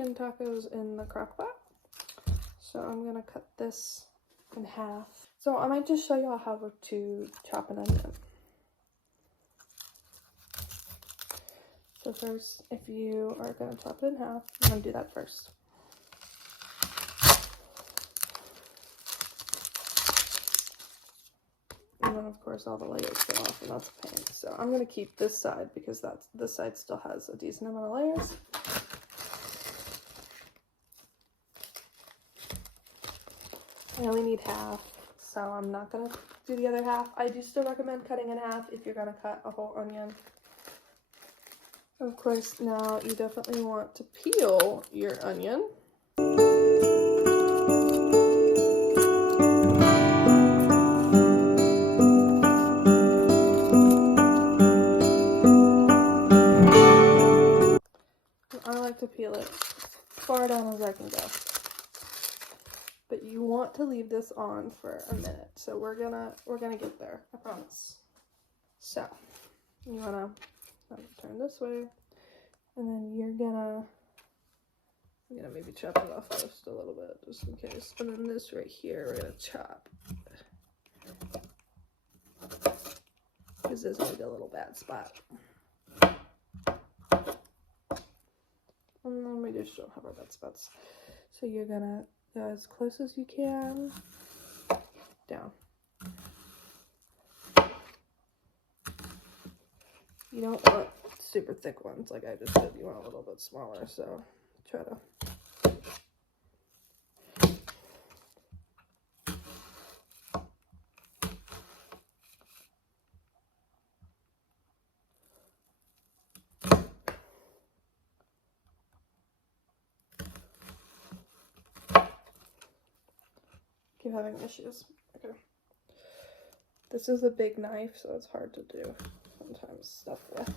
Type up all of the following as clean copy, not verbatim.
chicken tacos in the crock pot. So I'm gonna cut this in half. So I might just show y'all how to chop an onion. So first, if you are gonna chop it in half, I'm gonna do that first. And then of course all the layers come off, and that's a pain. So I'm gonna keep this side because this side still has a decent amount of layers. I only need half, so I'm not gonna do the other half. I do still recommend cutting in half if you're gonna cut a whole onion. Of course, now you definitely want to peel your onion. I like to peel it as far down as I can go. But you want to leave this on for a minute. So we're gonna get there, I promise. So you wanna turn this way, and then you're gonna maybe chop it off just a little bit, just in case. And then this right here, we're gonna chop. Because there's like a little bad spot. And then we just don't have our bad spots. So you're gonna go as close as you can down. You don't want super thick ones like I just did. You want a little bit smaller, so try to. Keep having issues. Okay. This is a big knife, so it's hard to do sometimes stuff with.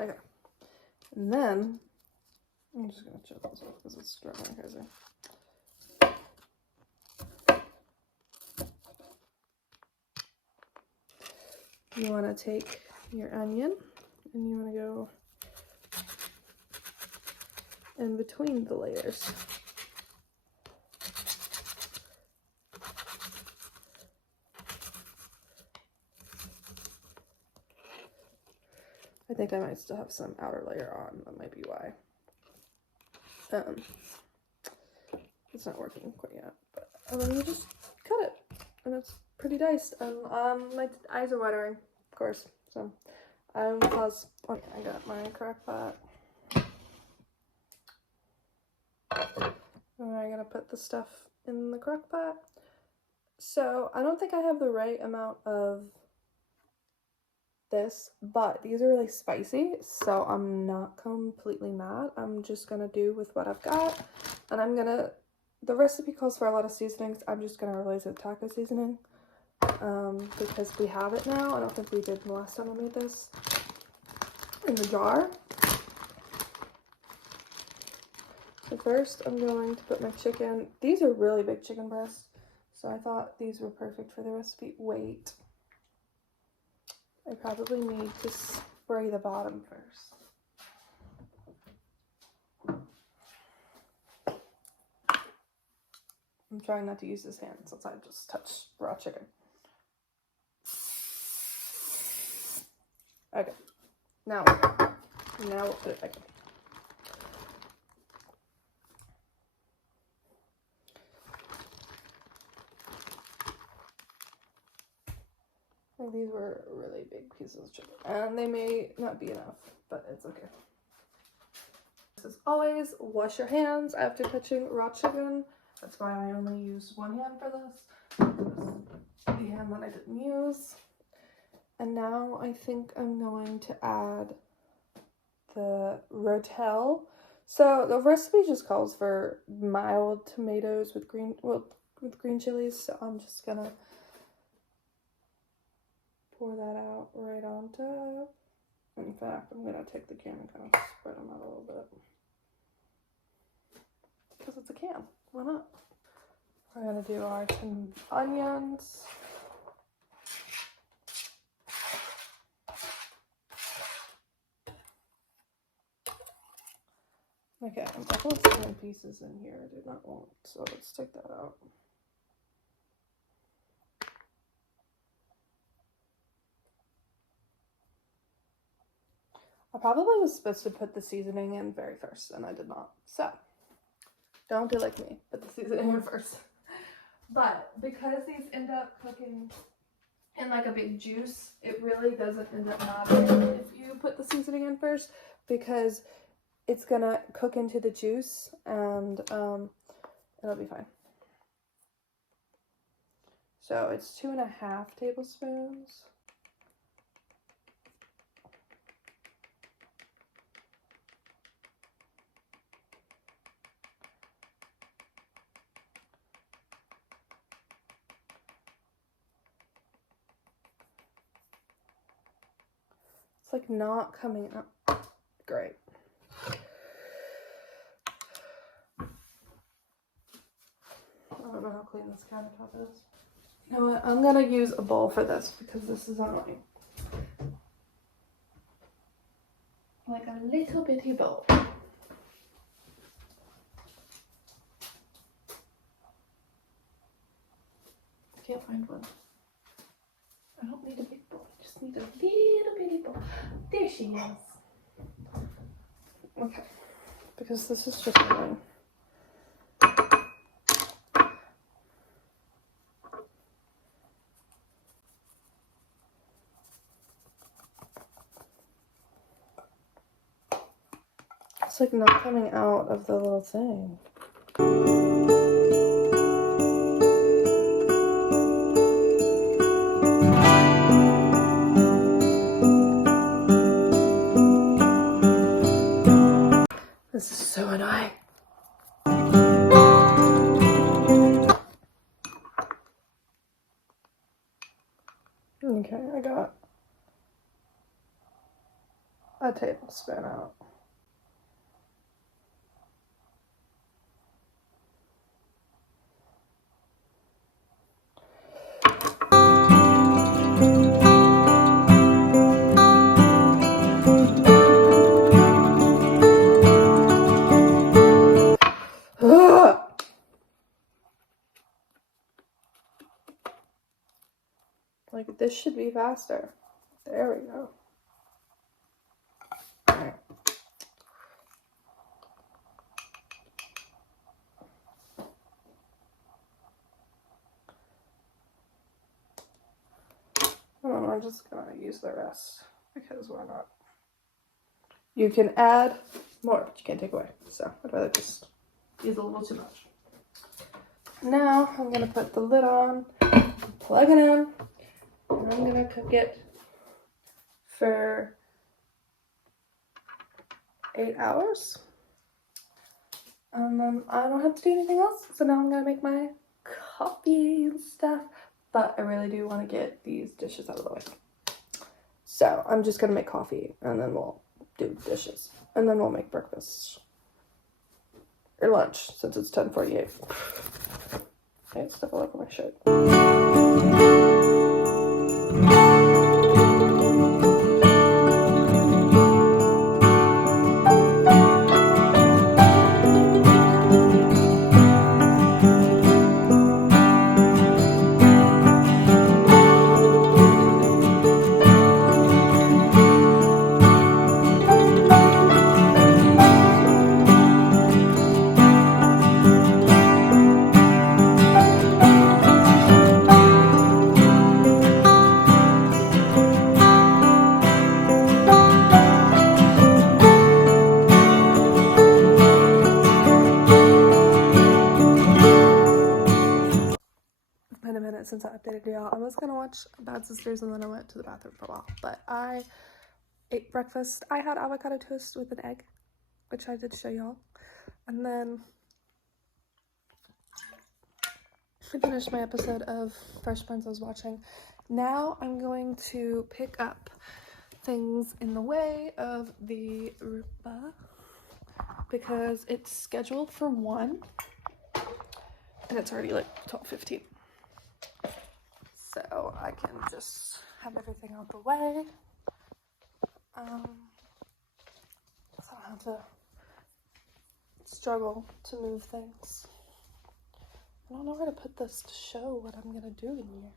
Okay, and then I'm just gonna chop this off because it's driving me crazy. You want to take your onion and you want to go in between the layers. I think I might still have some outer layer on. That might be why. It's not working quite yet. But and then you just cut it, and it's pretty diced. And my eyes are watering, of course. So I will pause. Okay, I got my crock pot. And I'm gonna put the stuff in the crock pot. So I don't think I have the right amount of this, but these are really spicy, so I'm not completely mad. I'm just gonna do with what I've got, and the recipe calls for a lot of seasonings. I'm just gonna replace it with taco seasoning because we have it now. I don't think we did the last time I made this in the jar. So first I'm going to put my chicken. These are really big chicken breasts, so I thought these were perfect for the recipe. Wait, I probably need to spray the bottom first. I'm trying not to use this hand since I just touched raw chicken. Okay, now we'll put it back in. I think these were really big pieces of chicken, and they may not be enough, but it's okay. As always, wash your hands after touching raw chicken. That's why I only used one hand for this. The hand that I didn't use. And now I think I'm going to add the rotel, So the recipe just calls for mild tomatoes with green chilies. So I'm just gonna pour that out right on top. In fact, I'm gonna take the can and kind of spread them out a little bit because it's a can. Why not? We're gonna do our onions. Okay, I'm definitely seeing pieces in here I did not want, so let's take that out. I probably was supposed to put the seasoning in very first, and I did not. So, don't do like me, put the seasoning in first. But because these end up cooking in like a big juice, it really doesn't end up mattering if you put the seasoning in first, because it's gonna cook into the juice and it'll be fine. So it's 2.5 tablespoons. It's like not coming up great. I don't know how clean this countertop is. You know what? I'm gonna use a bowl for this because this is annoying. Like a little bitty bowl. I can't find one. I don't need a big bowl. I just need a little bitty bowl. There she is. Okay. Because this is just annoying. It's like not coming out of the little thing. This is so annoying. Okay, I got a tablespoon out. Ugh! Like, this should be faster. There we go. Alright. And then we're just gonna use the rest because why not? You can add more, but you can't take away. So I'd rather just use a little too much. Now I'm gonna put the lid on, plug it in, and I'm gonna cook it for 8 hours. And then I don't have to do anything else. So now I'm gonna make my coffee and stuff. But I really do want to get these dishes out of the way. So I'm just gonna make coffee and then we'll do dishes. And then we'll make breakfast. Or lunch, since it's 10:48. Okay, stuff all over my shirt. Been a minute since I updated y'all. I was gonna watch Bad Sisters and then I went to the bathroom for a while. But I ate breakfast. I had avocado toast with an egg. which I did show y'all. And then I finished my episode of Fresh Prince I was watching. Now I'm going to pick up things in the way of the roomba because it's scheduled for 1 and it's already like 12:15. So I can just have everything out the way. So I don't have to struggle to move things. I don't know where to put this to show what I'm gonna do in here.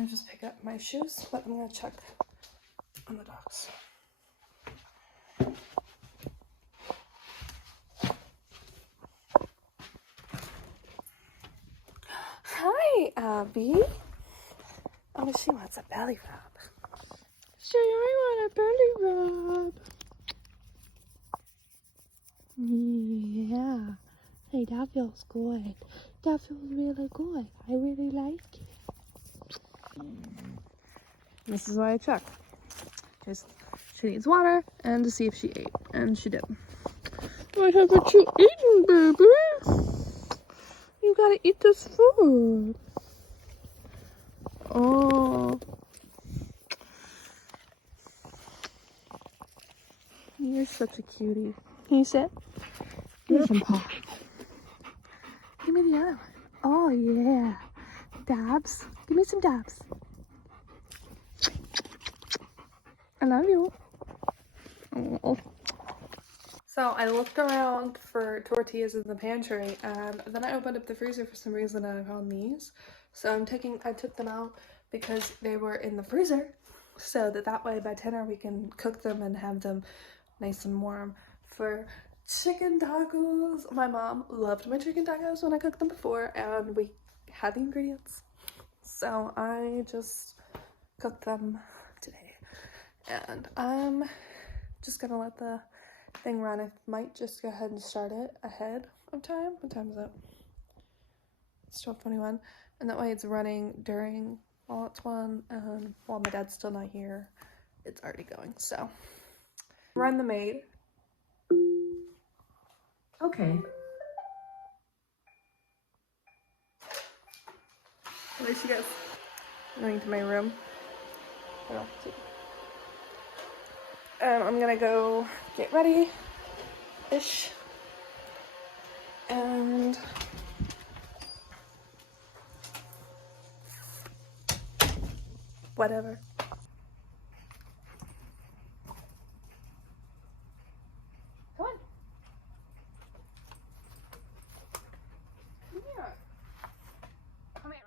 I just pick up my shoes, but I'm gonna check on the dogs. Hi, Abby. Oh, she wants a belly rub. I want a belly rub. Yeah. Hey, that feels good. That feels really good. I really like it. This is why I check. Because she needs water and to see if she ate. And she did. What haven't you eaten, baby? You gotta eat this food. Oh. You're such a cutie. Can you sit? Give me some paw. Give me the other one. Oh, yeah. Dabs. Give me some dabs. I love you. Oh. So I looked around for tortillas in the pantry, and then I opened up the freezer for some reason and I found these. So I took them out because they were in the freezer, so that way by dinner we can cook them and have them nice and warm for chicken tacos. My mom loved my chicken tacos when I cooked them before, and we had the ingredients. So I just cooked them today, and I'm just gonna let the thing run. I might just go ahead and start it ahead of time. What time is it? It's 12:21, and that way it's running during while it's 1, and while my dad's still not here, it's already going. So run the maid. Okay. There she goes. I'm going to my room. I'm gonna go get ready-ish. And whatever. Come on. Come here. Come here.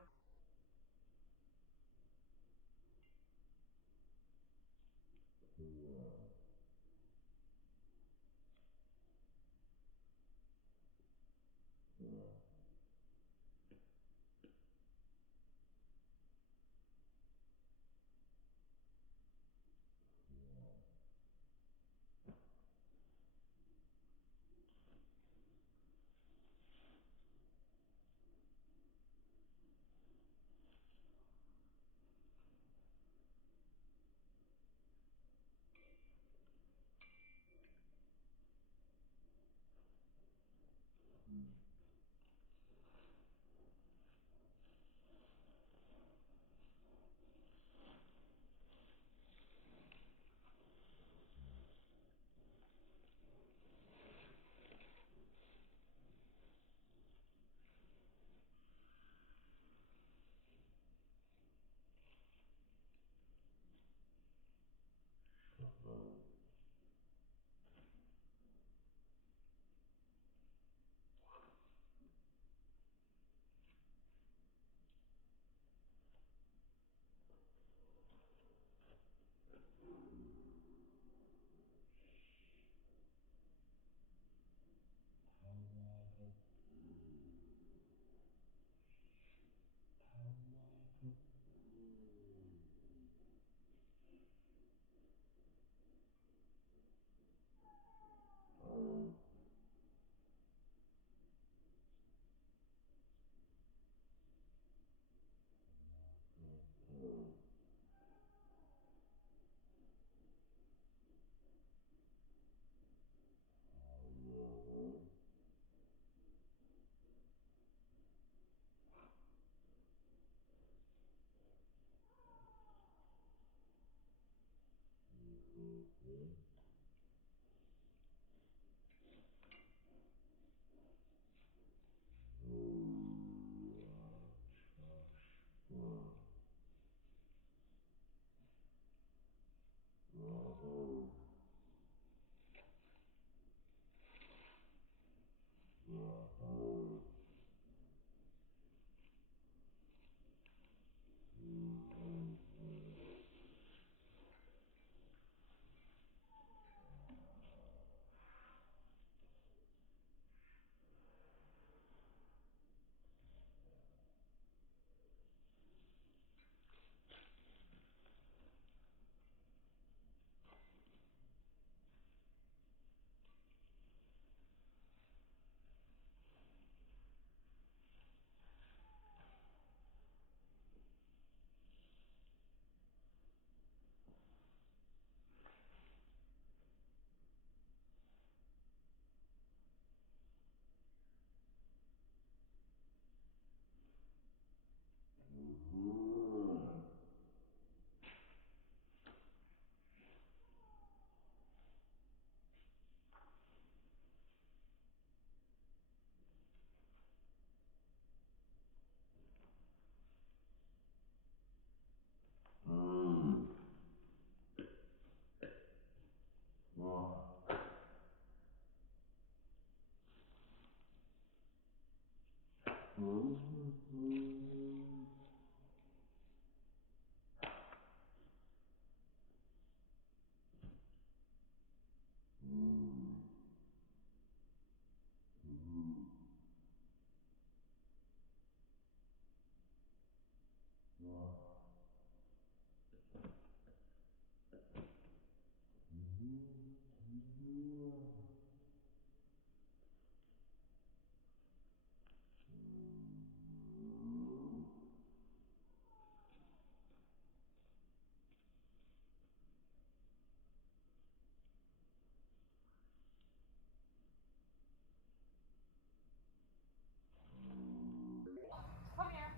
Come here.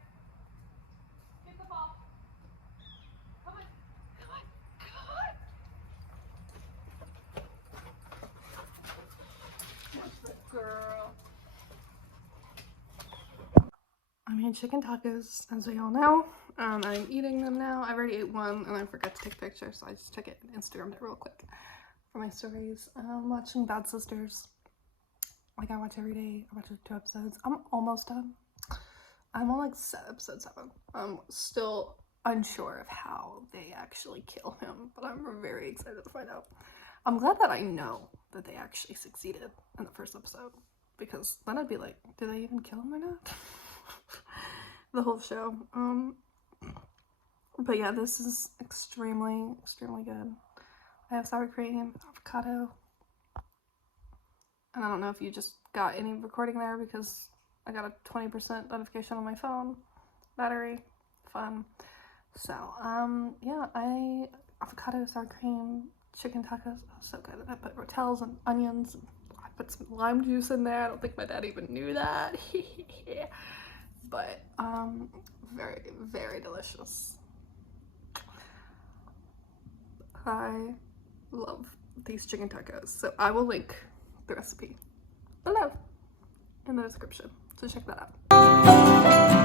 Get the ball. Come on. Come on. Come on. Good girl. I made chicken tacos, as we all know. I'm eating them now. I've already ate one and I forgot to take a picture, so I just took it and Instagrammed it real quick for my stories. I'm watching Bad Sisters. Like I watch every day. I watch 2 episodes. I'm almost done. I'm on like episode 7. I'm still unsure of how they actually kill him, but I'm very excited to find out. I'm glad that I know that they actually succeeded in the first episode, because then I'd be like, did they even kill him or not? The whole show. But yeah, this is extremely good. I have sour cream, avocado, and I don't know if you just got any recording there because I got a 20% notification on my phone. Battery. Fun. So, yeah, avocado, sour cream, chicken tacos. Oh, so good. I put rotels and onions. And I put some lime juice in there. I don't think my dad even knew that. But, very delicious. I love these chicken tacos. So I will link the recipe below in the description. So check that out.